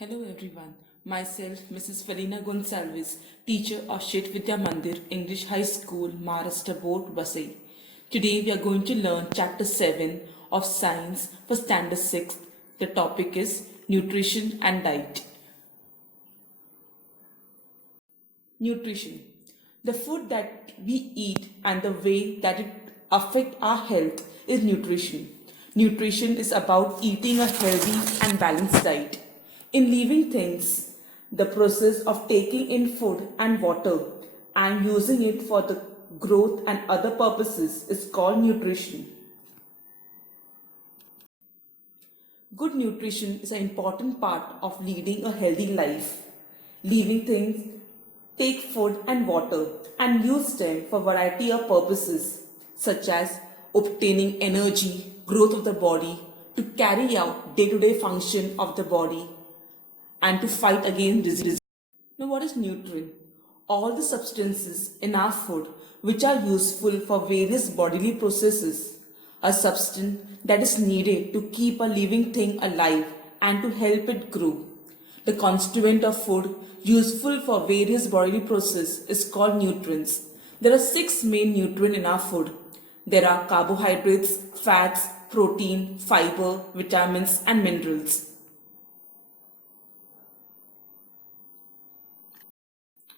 Hello everyone, myself Mrs. Felina Gonsalves, teacher of Shet Vidya Mandir English High School, Maharashtra Board, Vasai. Today we are going to learn chapter 7 of Science for Standard 6. The topic is Nutrition and Diet. Nutrition. The food that we eat and the way that it affects our health is nutrition. Nutrition is about eating a healthy and balanced diet. In living things, the process of taking in food and water and using it for the growth and other purposes is called nutrition. Good nutrition is an important part of leading a healthy life. Living things take food and water and use them for a variety of purposes such as obtaining energy, growth of the body, to carry out day-to-day function of the body, and to fight against disease. Now, what is nutrient? All the substances in our food which are useful for various bodily processes. A substance that is needed to keep a living thing alive and to help it grow. The constituent of food useful for various bodily processes is called nutrients. There are 6 main nutrients in our food. There are carbohydrates, fats, protein, fiber, vitamins and minerals.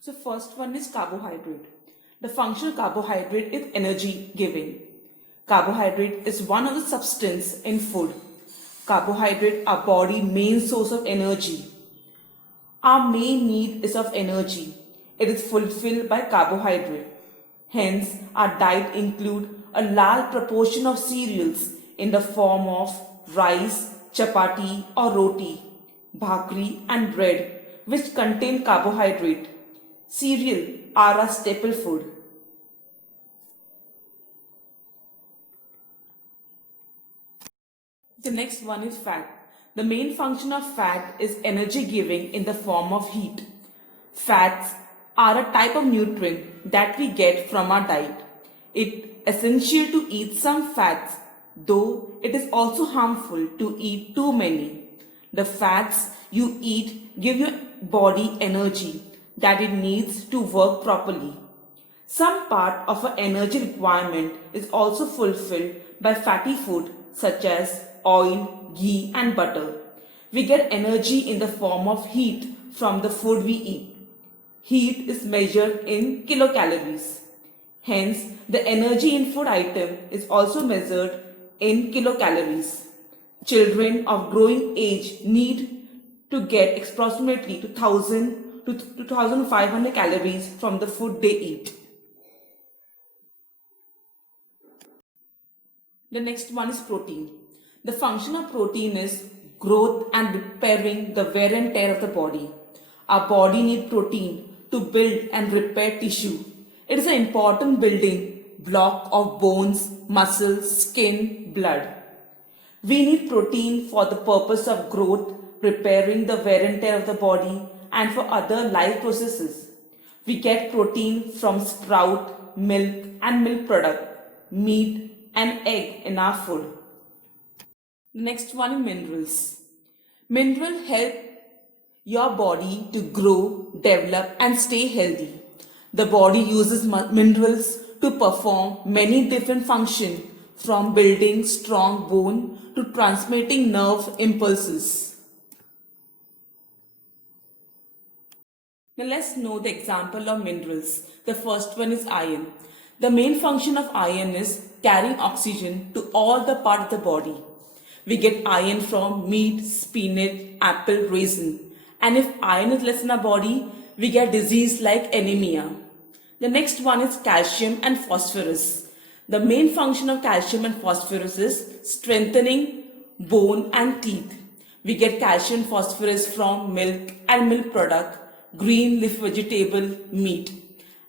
So first one is carbohydrate. The function of carbohydrate is energy giving. Carbohydrate is one of the substance in food. Carbohydrate are body main source of energy. Our main need is of energy. It is fulfilled by carbohydrate. Hence, our diet include a large proportion of cereals in the form of rice, chapati or roti, bhakri and bread which contain carbohydrate. Cereal are a staple food. The next one is fat. The main function of fat is energy giving in the form of heat. Fats are a type of nutrient that we get from our diet. It is essential to eat some fats, though it is also harmful to eat too many. The fats you eat give your body energy that it needs to work properly. Some part of our energy requirement is also fulfilled by fatty food such as oil, ghee and butter. We get energy in the form of heat from the food we eat. Heat is measured in kilocalories. Hence, the energy in food item is also measured in kilocalories. Children of growing age need to get approximately 2000 to 2500 calories from the food they eat. The next one is protein. The function of protein is growth and repairing the wear and tear of the body. Our body needs protein to build and repair tissue. It is an important building block of bones, muscles, skin, blood. We need protein for the purpose of growth, repairing the wear and tear of the body, and for other life processes. We get protein from sprout, milk and milk product, meat and egg in our food. Next one is minerals. Minerals help your body to grow, develop and stay healthy. The body uses minerals to perform many different functions, from building strong bone to transmitting nerve impulses. Now let's know the example of minerals. The first one is iron. The main function of iron is carrying oxygen to all the parts of the body. We get iron from meat, spinach, apple, raisin. And if iron is less in our body, we get disease like anemia. The next one is calcium and phosphorus. The main function of calcium and phosphorus is strengthening bone and teeth. We get calcium and phosphorus from milk and milk product, green leaf vegetable, meat.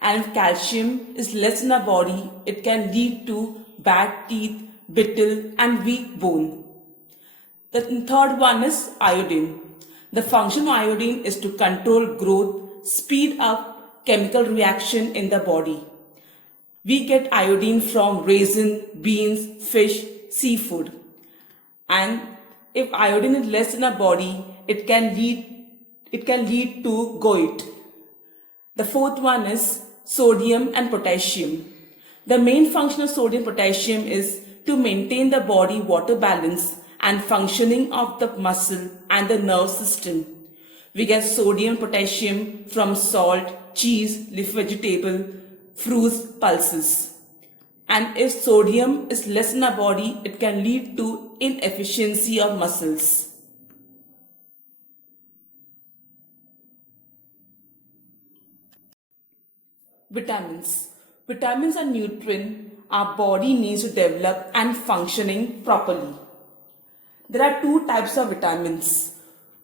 And if calcium is less in our body, it can lead to bad teeth, brittle and weak bone. The third one is iodine. The function of iodine is to control growth, speed up chemical reaction in the body. We get iodine from raisin, beans, fish, seafood. And if iodine is less in our body, it can lead it can lead to gout. The fourth one is sodium and potassium. The main function of sodium and potassium is to maintain the body water balance and functioning of the muscle and the nerve system. We get sodium and potassium from salt, cheese, leaf vegetable, fruits, pulses. And if sodium is less in our body, it can lead to inefficiency of muscles. Vitamins. Vitamins are nutrients our body needs to develop and functioning properly. There are two types of vitamins,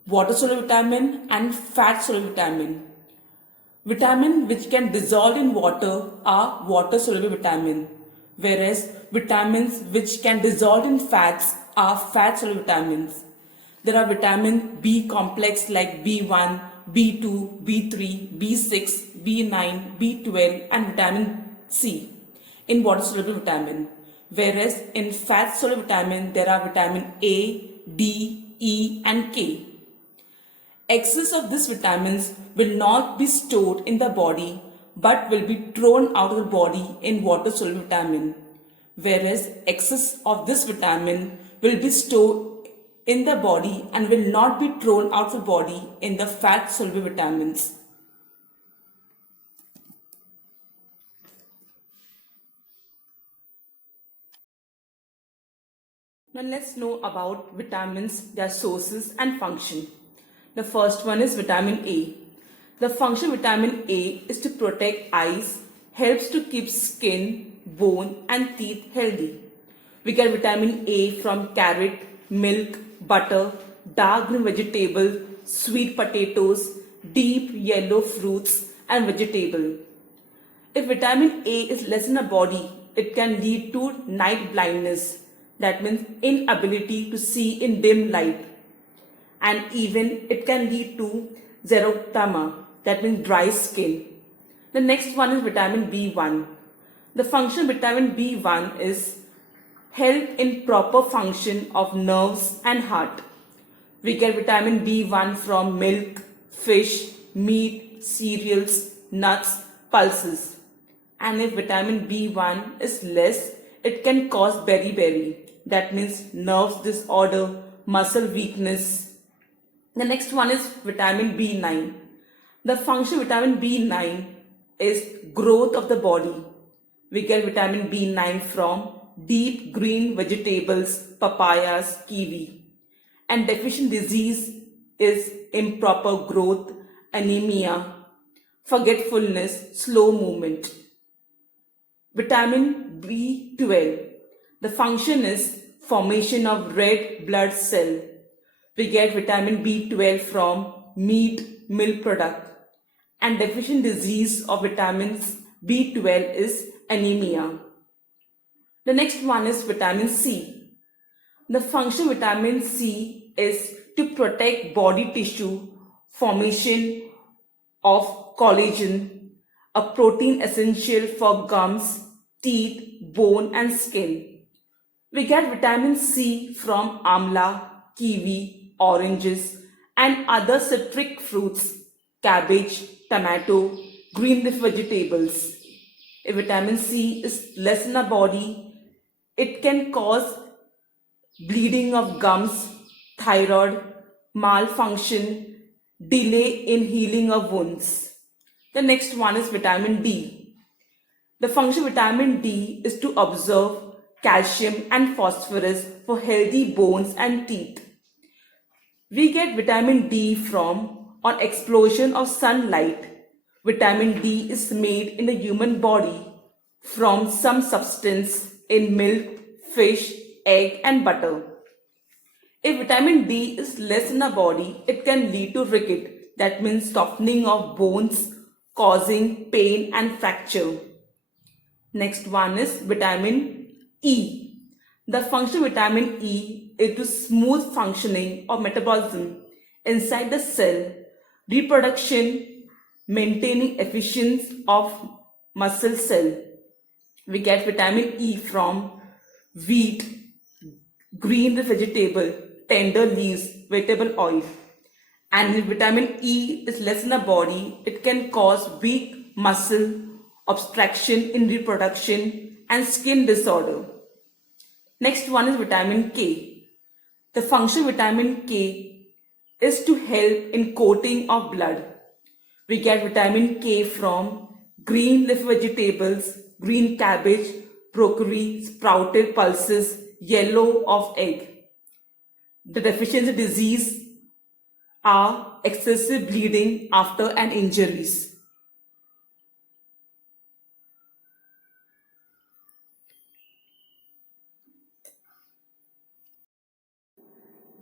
water soluble vitamin and fat soluble vitamin. Vitamin which can dissolve in water are water soluble vitamin, whereas vitamins which can dissolve in fats are fat soluble vitamins. There are vitamin B complex like B1, B2, B3, B6, B9, B12 and vitamin C in water soluble vitamin, whereas in fat soluble vitamin there are vitamin A, D, E and K. Excess of these vitamins will not be stored in the body but will be thrown out of the body in water soluble vitamin, whereas excess of this vitamin will be stored in the body and will not be thrown out of the body in the fat soluble vitamins. Now let's know about vitamins, their sources and function. The first one is vitamin A. The function of vitamin A is to protect eyes, helps to keep skin, bone and teeth healthy. We get vitamin A from carrot, milk, butter, dark green vegetable, sweet potatoes, deep yellow fruits and vegetable. If vitamin A is less in the body, it can lead to night blindness. That means inability to see in dim light. And even it can lead to xeroderma, that means dry skin. The next one is vitamin B1. The function of vitamin B1 is help in proper function of nerves and heart. We get vitamin B1 from milk, fish, meat, cereals, nuts, pulses. And if vitamin B1 is less, it can cause beriberi. That means nerves disorder, muscle weakness. The next one is vitamin B9. The function of vitamin B9 is growth of the body. We get vitamin B9 from deep green vegetables, papayas, kiwi. And deficient disease is improper growth, anemia, forgetfulness, slow movement. Vitamin B12. The function is formation of red blood cell. We get vitamin B12 from meat, milk product. And deficient disease of vitamins B12 is anemia. The next one is vitamin C. The function of vitamin C is to protect body tissue, formation of collagen, a protein essential for gums, teeth, bone and skin. We get vitamin C from amla, kiwi, oranges and other citric fruits, cabbage, tomato, green leaf vegetables. If vitamin C is less in the body, it can cause bleeding of gums, thyroid, malfunction, delay in healing of wounds. The next one is vitamin D. The function of vitamin D is to absorb calcium and phosphorus for healthy bones and teeth. We get vitamin D from on explosion of sunlight. Vitamin D is made in the human body from some substance in milk, fish, egg and butter. If vitamin D is less in the body, it can lead to ricket, that means softening of bones, causing pain and fracture. Next one is vitamin E. The function of vitamin E is to smooth functioning of metabolism inside the cell, reproduction, maintaining efficiency of muscle cell. We get vitamin E from wheat, green vegetable, tender leaves, vegetable oil. And if vitamin E is less in the body, it can cause weak muscle, obstruction in reproduction, and skin disorder. Next one is vitamin K. The function of vitamin K is to help in coating of blood. We get vitamin K from green leafy vegetables, green cabbage, broccoli, sprouted pulses, yellow of egg. The deficiency disease are excessive bleeding after an injuries.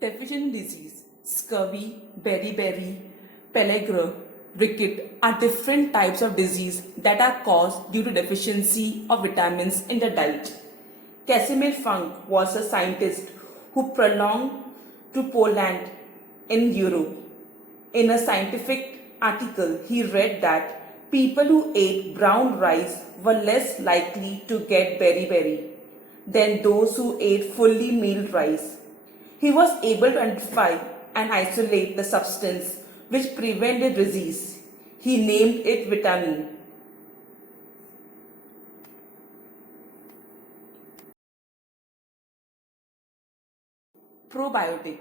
Deficiency disease, scurvy, beriberi, pellagra, ricket are different types of disease that are caused due to deficiency of vitamins in the diet. Casimir Funk was a scientist who belonged to Poland in Europe. In a scientific article, he read that people who ate brown rice were less likely to get beriberi than those who ate fully milled rice. He was able to identify and isolate the substance which prevented disease. He named it vitamin. Probiotic.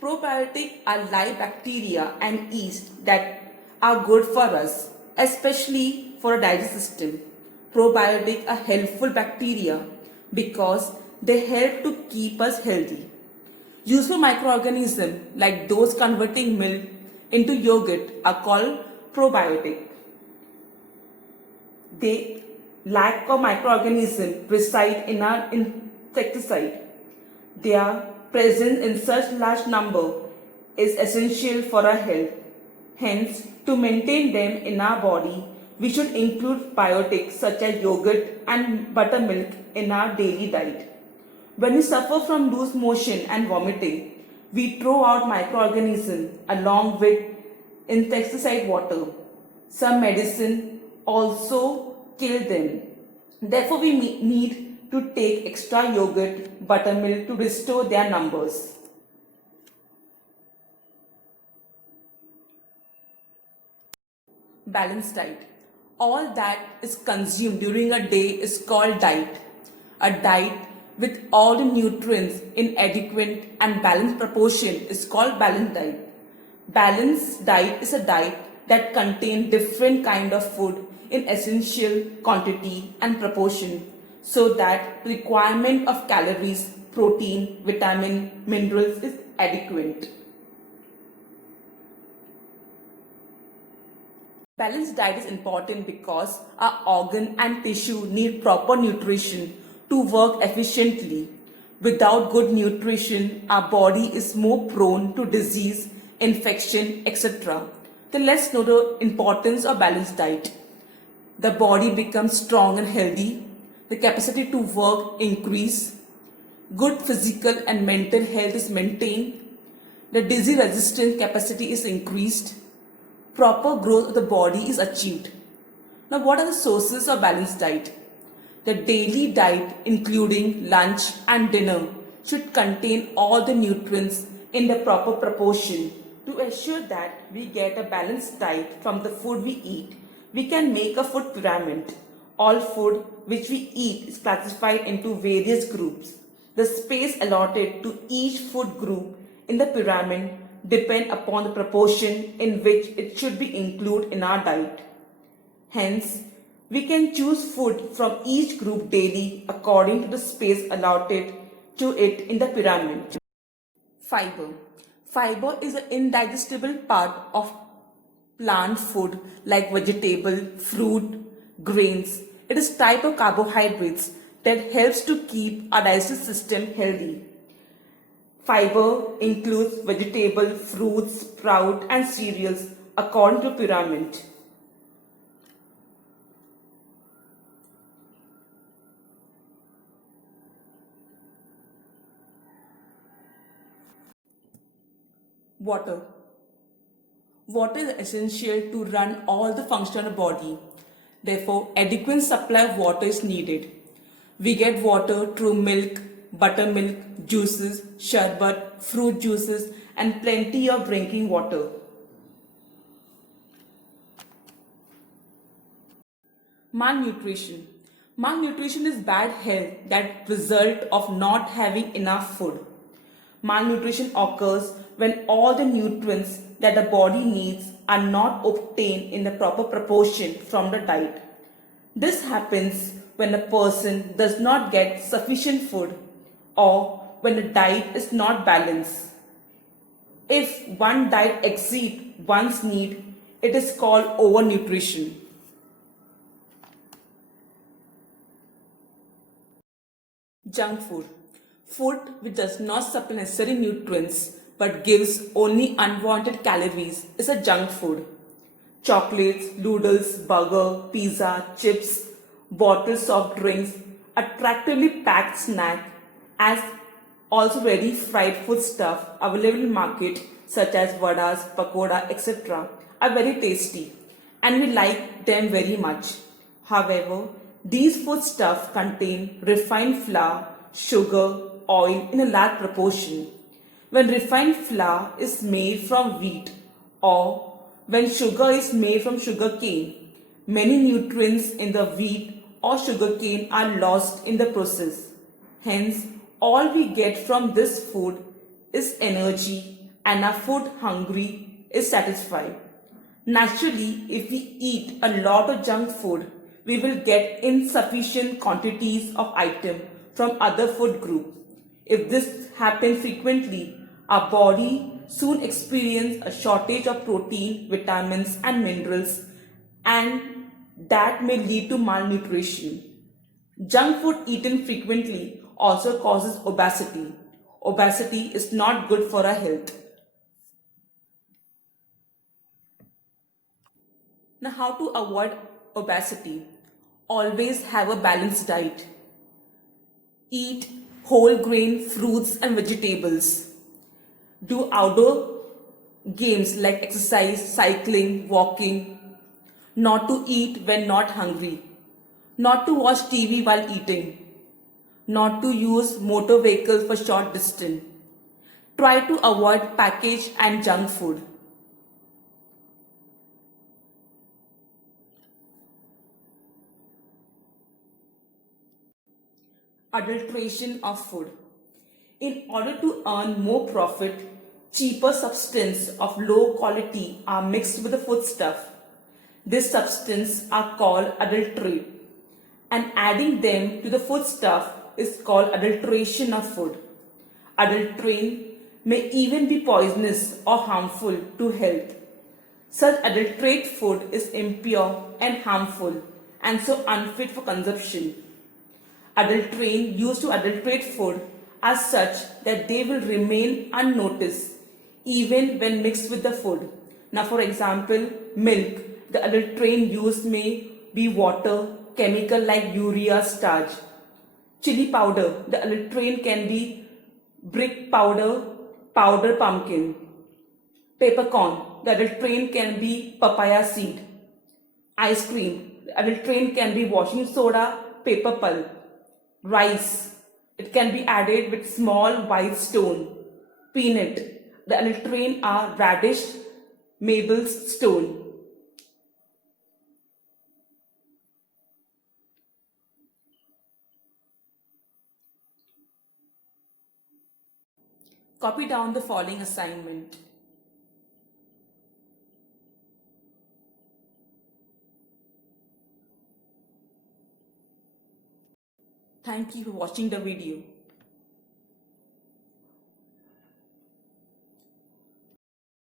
Probiotic are live bacteria and yeast that are good for us, especially for our digestive system. Probiotic are helpful bacteria because they help to keep us healthy. Useful microorganisms like those converting milk into yogurt are called probiotic. They lack of microorganisms reside in our insecticide. Their presence in such large number is essential for our health. Hence, to maintain them in our body, we should include biotics such as yogurt and buttermilk in our daily diet. When we suffer from loose motion and vomiting, we throw out microorganisms along with insecticide water. Some medicine also kill them. Therefore, we need to take extra yogurt, buttermilk to restore their numbers. Balanced diet. All that is consumed during a day is called diet. A diet with all the nutrients in adequate and balanced proportion is called balanced diet. Balanced diet is a diet that contains different kind of food in essential quantity and proportion so that requirement of calories, protein, vitamin, minerals is adequate. Balanced diet is important because our organ and tissue need proper nutrition to work efficiently. Without good nutrition, our body is more prone to disease, infection, etc. Then let's know the importance of balanced diet. The body becomes strong and healthy. The capacity to work increase. Good physical and mental health is maintained. The disease resistant capacity is increased. Proper growth of the body is achieved. Now, what are the sources of balanced diet? The daily diet, including lunch and dinner, should contain all the nutrients in the proper proportion. To ensure that we get a balanced diet from the food we eat, we can make a food pyramid. All food which we eat is classified into various groups. The space allotted to each food group in the pyramid depend upon the proportion in which it should be included in our diet. Hence, we can choose food from each group daily according to the space allotted to it in the pyramid. Fiber. Fiber is an indigestible part of plant food like vegetable, fruit, grains. It is type of carbohydrates that helps to keep our digestive system healthy. Fiber includes vegetable, fruits, sprout and cereals according to pyramid. Water. Water is essential to run all the functions of the body. Therefore, adequate supply of water is needed. We get water through milk, buttermilk, juices, sharbat, fruit juices and plenty of drinking water. Malnutrition. Malnutrition is bad health that result of not having enough food. Malnutrition occurs when all the nutrients that the body needs are not obtained in the proper proportion from the diet. This happens when a person does not get sufficient food or when the diet is not balanced. If one diet exceeds one's need, it is called overnutrition. Junk food. Food which does not supply necessary nutrients but gives only unwanted calories is a junk food. Chocolates, noodles, burger, pizza, chips, bottled soft drinks, attractively packed snack, as also ready fried food stuff available in market such as vadas, pakoda, etc. are very tasty and we like them very much. However, these foodstuffs contain refined flour, sugar, oil in a large proportion. When refined flour is made from wheat or when sugar is made from sugarcane, many nutrients in the wheat or sugarcane are lost in the process. Hence, all we get from this food is energy and our food hungry is satisfied. Naturally, if we eat a lot of junk food, we will get insufficient quantities of item from other food group. If this happens frequently, our body soon experience a shortage of protein, vitamins and minerals and that may lead to malnutrition. Junk food eaten frequently also causes obesity. Obesity is not good for our health. Now, how to avoid obesity? Always have a balanced diet. Eat whole grain fruits and vegetables. Do outdoor games like exercise, cycling, walking. Not to eat when not hungry. Not to watch TV while eating. Not to use motor vehicles for short distance. Try to avoid packaged and junk food. Adulteration of food. In order to earn more profit, cheaper substances of low quality are mixed with the foodstuff. These substances are called adulterate, and adding them to the foodstuff is called adulteration of food. Adulterant may even be poisonous or harmful to health. Such adulterate food is impure and harmful and so unfit for consumption. Adulterant used to adulterate food are such that they will remain unnoticed even when mixed with the food. Now, for example, milk. The adulterant used may be water, chemical like urea, starch. Chili powder. The adulterant can be brick powder, powdered pumpkin. Peppercorn. The adulterant can be papaya seed. Ice cream. The adulterant can be washing soda, paper pulp. Rice. It can be added with small white stone. Peanut. The adulterant are radish, maple's stone. Copy down the following assignment. Thank you for watching the video.